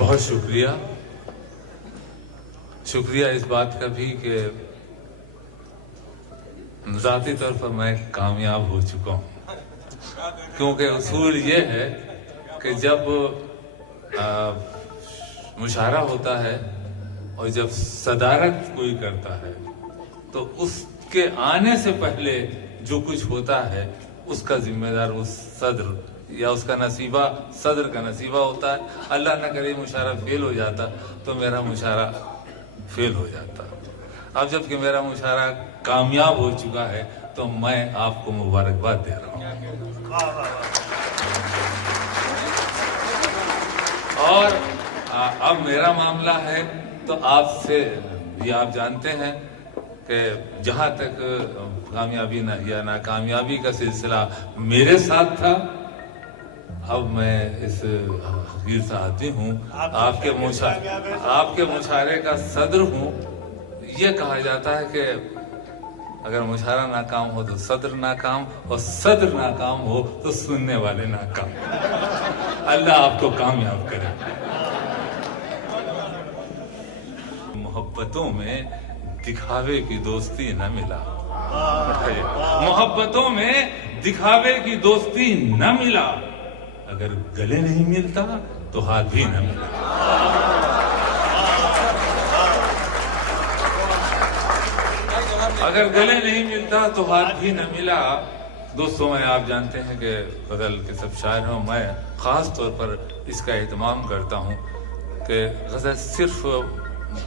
بہت شکریہ اس بات کا بھی کہ ذاتی طور پر میں کامیاب ہو چکا ہوں، کیونکہ اصول یہ ہے کہ جب مشاعرہ ہوتا ہے اور جب صدارت کوئی کرتا ہے تو اس کے آنے سے پہلے جو کچھ ہوتا ہے اس کا ذمہ دار اس صدر یا اس کا نصیبہ، صدر کا نصیبہ ہوتا ہے۔ اللہ نہ کرے مشاعرہ فیل ہو جاتا تو میرا مشاعرہ فیل ہو جاتا۔ اب جب کہ میرا مشاعرہ کامیاب ہو چکا ہے تو میں آپ کو مبارکباد دے رہا ہوں۔ اور اب میرا معاملہ ہے تو آپ سے یہ آپ جانتے ہیں کہ جہاں تک کامیابی یا ناکامیابی کا سلسلہ میرے ساتھ تھا، اب میں اس حقیر سے آتی ہوں، آپ کے مشاعرے کا صدر ہوں۔ یہ کہا جاتا ہے کہ اگر مشاعرہ ناکام ہو تو صدر ناکام، اور صدر ناکام ہو تو سننے والے ناکام۔ اللہ آپ کو کامیاب کرے۔ محبتوں میں دکھاوے کی دوستی نہ ملا، محبتوں میں دکھاوے کی دوستی نہ ملا، اگر گلے نہیں ملتا تو ہاتھ بھی نہ ملا۔ اگر گلے نہیں ملتا تو ہاتھ بھی نہ ملا۔ دوستوں، میں آپ جانتے ہیں کہ غزل کے سب شاعر ہوں، میں خاص طور پر اس کا اہتمام کرتا ہوں کہ غزل صرف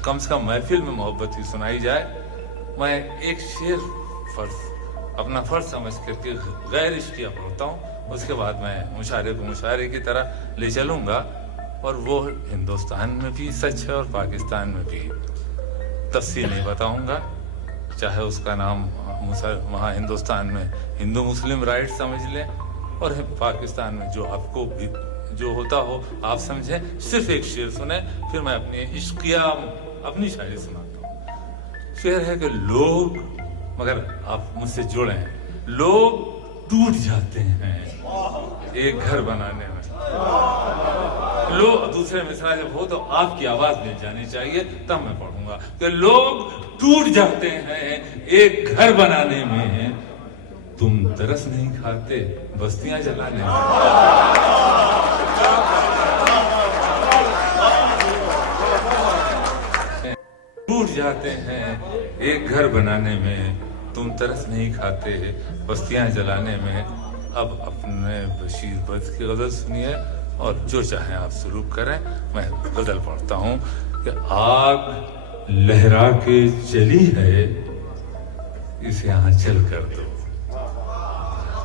کم سے کم محفل میں محبت ہی سنائی جائے۔ میں ایک شعر اپنا فرض سمجھ کر کے غیر عشقیہ پڑھتا ہوں، اس کے بعد میں مشاعرے کو مشاعرے کی طرح لے چلوں گا، اور وہ ہندوستان میں بھی سچ ہے اور پاکستان میں بھی۔ تفصیل نہیں بتاؤں گا، چاہے اس کا نام وہاں ہندوستان میں ہندو مسلم رائٹ سمجھ لیں، اور پاکستان میں جو آپ کو بھی جو ہوتا ہو آپ سمجھیں۔ صرف ایک شعر سنیں، پھر میں اپنی عشقیہ اپنی شاعری سناتا ہوں۔ شعر ہے کہ لوگ، مگر آپ مجھ سے جڑیں، لوگ ٹوٹ جاتے ہیں ایک گھر بنانے میں۔ لوگ، دوسرے مصرع جب ہو تو آپ کی آواز مل جانی چاہیے، تب میں پڑھوں گا کہ لوگ ٹوٹ جاتے ہیں ایک گھر بنانے میں، تم ترس نہیں کھاتے بستیاں جلانے میں۔ ٹوٹ جاتے ہیں ایک گھر بنانے میں، تم ترس نہیں کھاتے بستیاں جلانے میں۔ اب اپنے بشیر بت کی غزل سنیے اور جو چاہیں آپ سلوک کریں۔ میں غزل پڑھتا ہوں کہ آگ لہرا کے چلی ہے اسے آنچل کر دو،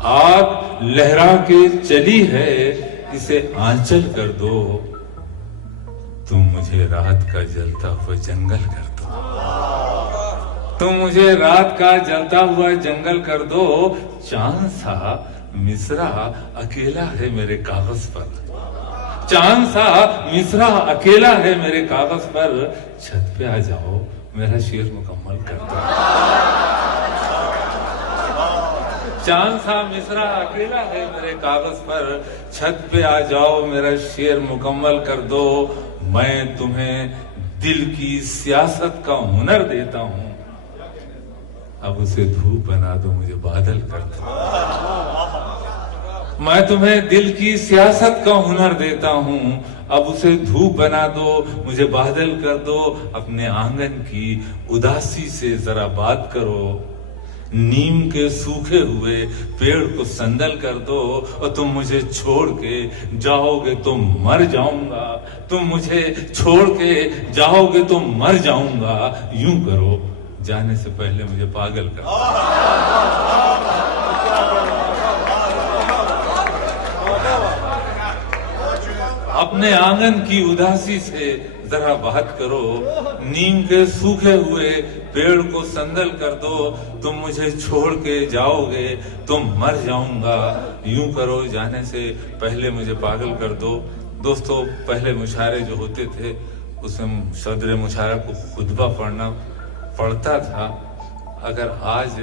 آگ لہرا کے چلی ہے اسے آنچل کر دو، تم مجھے رات کا جلتا ہوا جنگل کر دو، تم مجھے رات کا جلتا ہوا جنگل کر دو، چاند سا مصرع اکیلا ہے میرے کاغذ پر، چاند سا مصرع اکیلا ہے میرے کاغذ پر، چھت پہ آ جاؤ میرا شعر مکمل کر دو، چاند سا مصرع اکیلا ہے میرے کاغذ پر، چھت پہ آ جاؤ میرا شعر مکمل کر دو، میں تمہیں دل کی سیاست کا ہنر دیتا ہوں، اب اسے دھوپ بنا دو مجھے بادل کر دو، میں تمہیں دل کی سیاست کا ہنر دیتا ہوں، اب اسے دھوپ بنا دو مجھے بادل کر دو، اپنے آنگن کی اداسی سے ذرا بات کرو، نیم کے سوکھے ہوئے پیڑ کو سندل کر دو، اور تم مجھے چھوڑ کے جاؤ گے تو مر جاؤں گا، تم مجھے چھوڑ کے جاؤ گے تو مر جاؤں گا، یوں کرو جانے سے پہلے مجھے پاگل کر دو۔ اپنے آنگن کی اداسی سے ذرا بات کرو، نیم کے سوکھے ہوئے پیڑ کو سندل کر دو، تم مجھے چھوڑ کے جاؤ گے تو مر جاؤں گا، یوں کرو جانے سے پہلے مجھے پاگل کر دو۔ دوستو، پہلے مشاعرے جو ہوتے تھے اس میں صدر مشاعرہ کو خطبہ پڑھتا تھا، اگر آج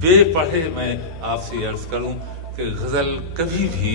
بے پڑھے میں آپ سے عرض کروں کہ غزل کبھی بھی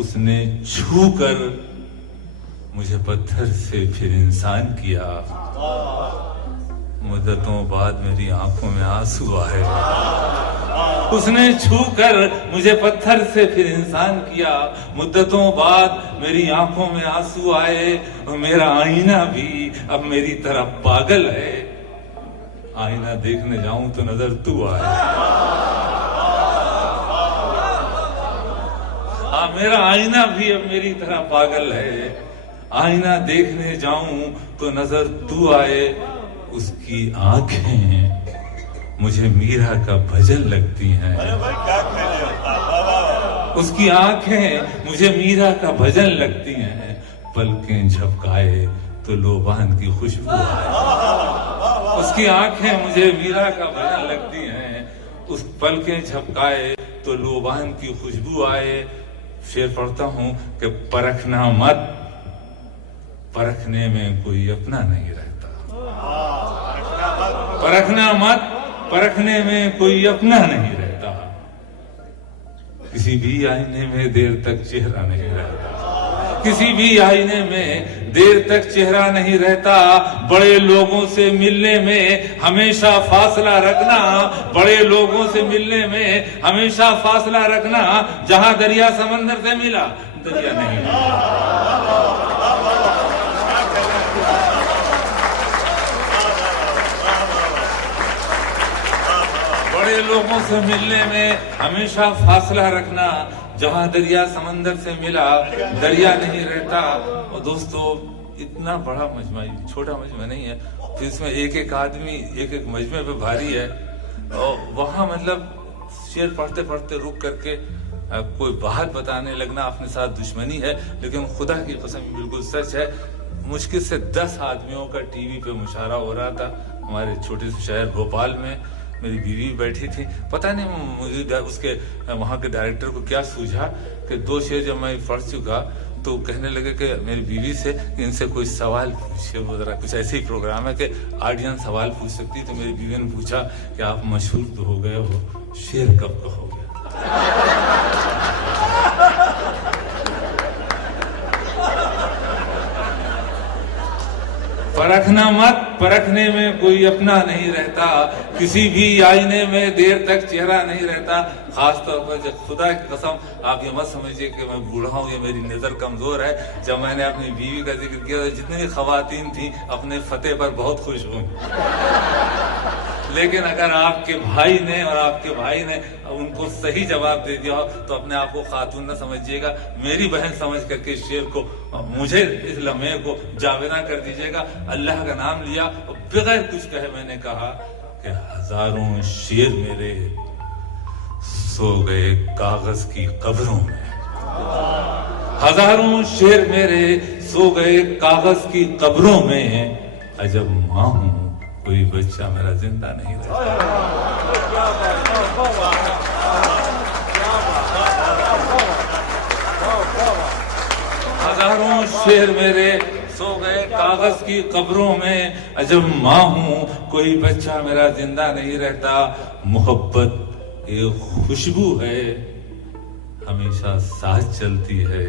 اس نے چھو کر مجھے پتھر سے پھر انسان کیا. مدتوں بعد میری آنکھوں میں آنسو آئے. اس نے چھو کر مجھے پتھر سے پھر انسان کیا. مدتوں بعد میری آنکھوں میں آنسو آئے. میرا آئینہ بھی اب میری طرح پاگل ہے. آئینہ دیکھنے جاؤں تو نظر تو آئے. میرا آئینہ بھی اب میری طرح پاگل ہے. آئینہ دیکھنے جاؤں تو نظر تو آئے. اس کی آنکھیں مجھے میرا کا بھجن لگتی ہیں. اس کی آنکھیں مجھے میرا کا بھجن لگتی ہیں. پلکیں جھپکائے تو لوبان کی خوشبو آئے. اس کی آنکھیں مجھے میرا کا بھجن لگتی ہیں. اس پلکیں جھپکائے تو لوبان کی خوشبو آئے. شعر پڑھتا ہوں کہ پرکھنا مت، پرکھنے میں کوئی اپنا نہیں رہتا. پرکھنا مت، پرکھنے میں کوئی اپنا نہیں رہتا. کسی بھی آئینے میں دیر تک چہرہ نہیں رہتا. کسی بھی آئینے میں دیر تک چہرہ نہیں رہتا. بڑے لوگوں سے ملنے میں ہمیشہ فاصلہ رکھنا. بڑے لوگوں سے ملنے میں ہمیشہ فاصلہ رکھنا. جہاں دریا سمندر سے ملا دریا نہیں ملا. بڑے لوگوں سے ملنے میں ہمیشہ فاصلہ رکھنا. جہاں دریا سمندر سے ملا دریا نہیں رہتا. اور دوستو اتنا بڑا مجمع، چھوٹا مجمع نہیں ہے. پھر اس میں ایک ایک آدمی ایک ایک مجمع پہ بھاری ہے. اور وہاں مطلب شعر پڑھتے پڑھتے رک کر کے کوئی بات بتانے لگنا اپنے ساتھ دشمنی ہے. لیکن خدا کی قسم بالکل سچ ہے. مشکل سے 10 آدمیوں کا ٹی وی پہ مشاہرہ ہو رہا تھا ہمارے چھوٹے سے شہر بھوپال میں. میری بیوی بیٹھی تھی. پتہ نہیں مجھے اس کے وہاں کے ڈائریکٹر کو کیا سوجھا کہ 2 شعر جب میں پڑھ چکا تو کہنے لگے کہ میری بیوی سے کہ ان سے کوئی سوال پوچھے. وہ ذرا کچھ ایسے ہی پروگرام ہے کہ آڈینس سوال پوچھ سکتی. تو میری بیوی نے پوچھا کہ آپ مشہور تو ہو گئے ہو، شعر کب کہو گے؟ پرکھنا مت، پرکھنے میں کوئی اپنا نہیں رہتا. کسی بھی آئینے میں دیر تک چہرہ نہیں رہتا. خاص طور پر جب خدا کی قسم آپ یہ مت سمجھیے کہ میں بوڑھا ہوں یا میری نظر کمزور ہے. جب میں نے اپنی بیوی کا ذکر کیا تو جتنی بھی خواتین تھیں اپنے فتح پر بہت خوش ہوئیں. لیکن اگر آپ کے بھائی نے اور آپ کے بھائی نے ان کو صحیح جواب دے دیا ہو تو اپنے آپ کو خاتون نہ سمجھیے گا، میری بہن سمجھ کر کے شعر کو مجھے اس لمحے کو جاویداں کر دیجیے گا. اللہ کا نام لیا اور بغیر کچھ کہے میں نے کہا کہ ہزاروں شعر میرے سو گئے کاغذ کی قبروں میں. ہزاروں شعر میرے سو گئے کاغذ کی قبروں میں. عجب ماں ہوں کوئی بچہ میرا زندہ نہیں رہتا. ہزاروں شعر میرے سو گئے کاغذ کی قبروں میں. عجب ماں ہوں کوئی بچہ میرا زندہ نہیں رہتا. محبت ایک خوشبو ہے ہمیشہ ساتھ چلتی ہے.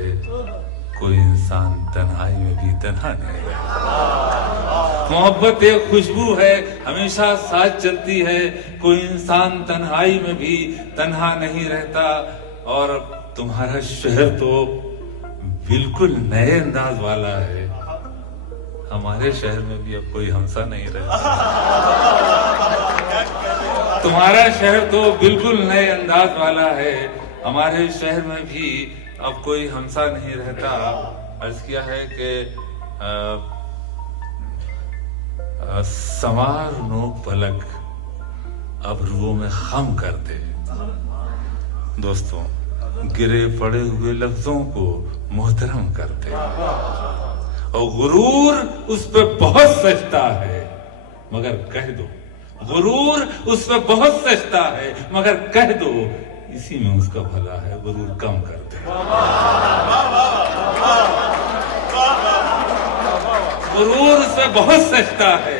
کوئی انسان تنہائی میں بھی تنہا نہیں رہتا. محبت ایک خوشبو ہے ہمیشہ ساتھ چلتی ہے. کوئی انسان تنہائی میں بھی تنہا نہیں رہتا. اور تمہارا شہر تو بالکل نئے انداز والا ہے. ہمارے شہر میں بھی اب کوئی ہمسا نہیں رہتا. تمہارا شہر تو بالکل نئے انداز والا ہے. ہمارے شہر میں بھی اب کوئی ہمسا نہیں رہتا. عرض کیا ہے کہ سنوار نو پلک ابروؤں میں خم کر دے. دوستوں گرے پڑے ہوئے لفظوں کو محترم کر دے. اور غرور اس پہ بہت سجتا ہے مگر کہہ دو. غرور اس پہ بہت سجتا ہے مگر کہہ دو اسی میں اس کا بھلا ہے. غرور کم کر دے. غرور اس پہ بہت سجتا ہے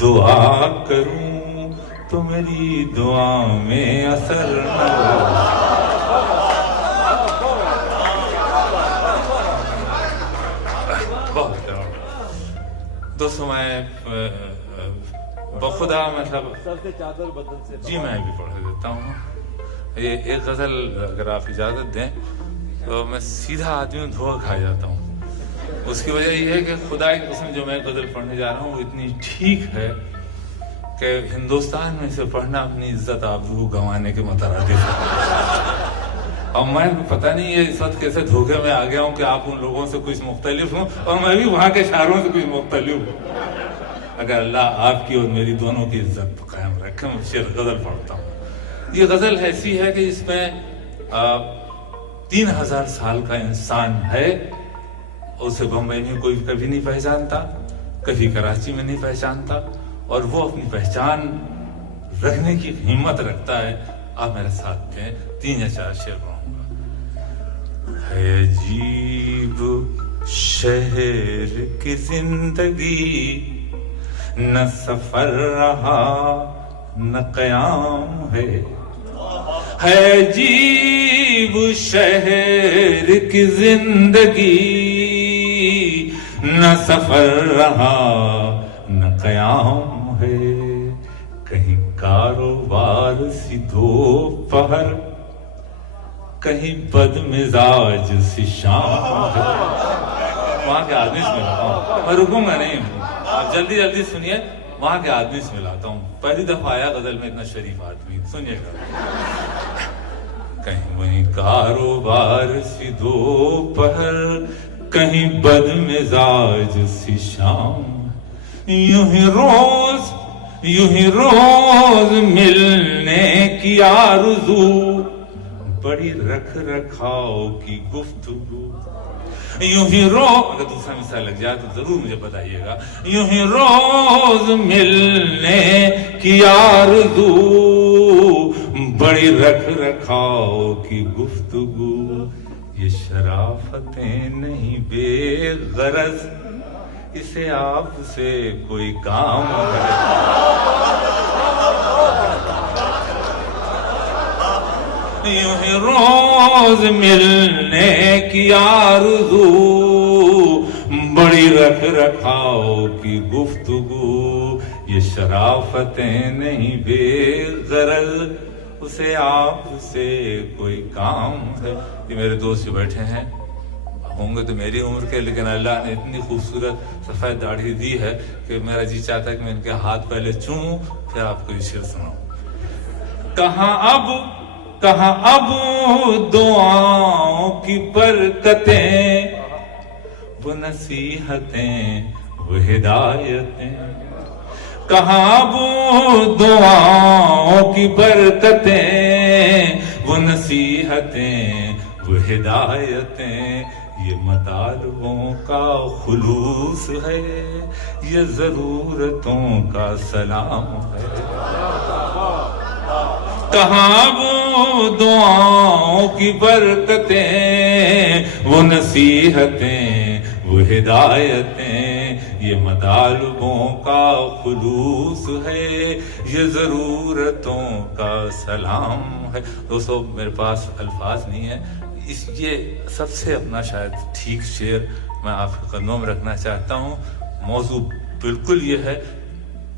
دعا کروں تو میری دعا میں اثر نہ ہو. بہت دوستوں میں بخدا مطلب جی میں بھی پڑھ دیتا ہوں. یہ ایک غزل اگر آپ اجازت دیں تو میں سیدھا آدمی ہوں، دھوکہ کھا جاتا ہوں. اس کی وجہ یہ ہے کہ خدا کی قسم جو میں غزل پڑھنے جا رہا ہوں وہ اتنی ٹھیک ہے کہ ہندوستان میں سے پڑھنا اپنی عزت آبرو گنوانے کے مترادف ہے. اور میں پتہ نہیں یہ اس وقت کیسے دھوکے میں آ گیا ہوں کہ آپ ان لوگوں سے کچھ مختلف ہوں اور میں بھی وہاں کے شاعروں سے کچھ مختلف ہوں. اگر اللہ آپ کی اور میری دونوں کی عزت قائم رکھے. میں شعر غزل پڑھتا ہوں. یہ غزل ایسی ہے کہ اس میں 3000 سال کا انسان ہے. اسے بمبئی میں کوئی کبھی نہیں پہچانتا, کبھی کراچی میں نہیں پہچانتا, اور وہ اپنی پہچان رکھنے کی ہمت رکھتا ہے. آپ میرے ساتھ دیں, 3 یا 4 شعر پڑھوں گا. ہے عجیب شہر کی زندگی, نہ سفر رہا نہ قیام ہے. ہے عجیب شہر کی زندگی, نہ سفر رہا نہ قیام ہے. کہیں کاروبار سی دوپہر, کہیں بد مزاج سی شام ہے. وہاں کے آدمی سے ملاتا ہوں, میں رکوں گا نہیں, آپ جلدی جلدی سنیے. وہاں کے آدمی سے ملاتا ہوں. پہلی دفعہ آیا غزل میں اتنا شریف آدمی, سنیے گا. کہیں وہیں کاروبار سی دوپہر, کہیں بد مزاج سی شام. یوں ہی روز ملنے کی آرزو, بڑی رکھ رکھاؤ کی گفتگو. یوں ہی اگر دوسرا مثال لگ جائے تو ضرور مجھے بتائیے گا. یوں ہی روز ملنے کی آرزو, بڑی رکھ رکھاؤ کی گفتگو. یہ شرافتیں نہیں بے غرض, اسے آپ سے کوئی کام ہے. یوں ہی روز ملنے کی آرزو, بڑی رکھ رکھاؤ کی گفتگو. یہ شرافتیں نہیں بے غرض, اسے آپ سے کوئی کام ہے. یہ میرے دوست جو بیٹھے ہیں ہوں گے تو میری عمر کے, لیکن اللہ نے اتنی خوبصورت سفید داڑھی دی ہے کہ میرا جی چاہتا ہے کہ میں ان کے ہاتھ پہلے چوموں پھر آپ کو یہ شعر سناؤں. کہاں اب دعاؤں کی برکتیں, وہ نصیحتیں وہ ہدایتیں. کہاں اب دعاؤں کی برکتیں, وہ نصیحتیں وہ ہدایتیں. یہ مطالبوں کا خلوص ہے, یہ ضرورتوں کا سلام ہے. کہاں وہ دعاؤں کی برکتیں, وہ نصیحتیں وہ ہدایتیں. یہ مطالبوں کا خلوص ہے, یہ ضرورتوں کا سلام ہے. دوستو میرے پاس الفاظ نہیں ہے, یہ سب سے اپنا شاید ٹھیک شعر میں آپ کے قدموں میں رکھنا چاہتا ہوں. موضوع بالکل یہ ہے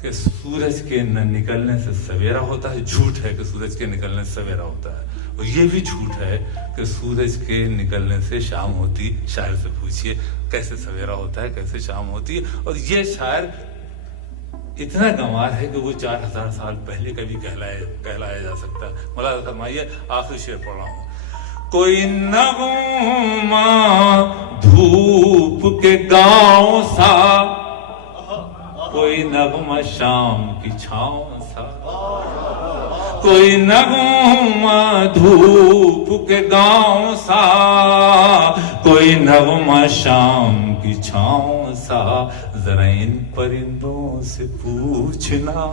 کہ سورج کے نہ نکلنے سے سویرا ہوتا ہے. جھوٹ ہے کہ سورج کے نکلنے سے سویرا ہوتا ہے, اور یہ بھی جھوٹ ہے کہ سورج کے نکلنے سے شام ہوتی. شاعر سے پوچھئے کیسے سویرا ہوتا ہے, کیسے شام ہوتی ہے. اور یہ شاعر اتنا گنوار ہے کہ وہ 4000 سال پہلے کا بھی کہلایا جا سکتا ہے. ملاحظہ فرمائیے, آخری شعر پڑھ رہا ہوں. کوئی نغمہ دھوپ کے گاؤں سا, کوئی نغمہ شام کی چھاؤں سا. کوئی نغمہ دھوپ کے گاؤں سا, کوئی نغمہ شام کی چھاؤں سا. ذرا ان پرندوں سے پوچھنا,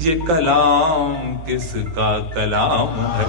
یہ کلام کس کا کلام ہے.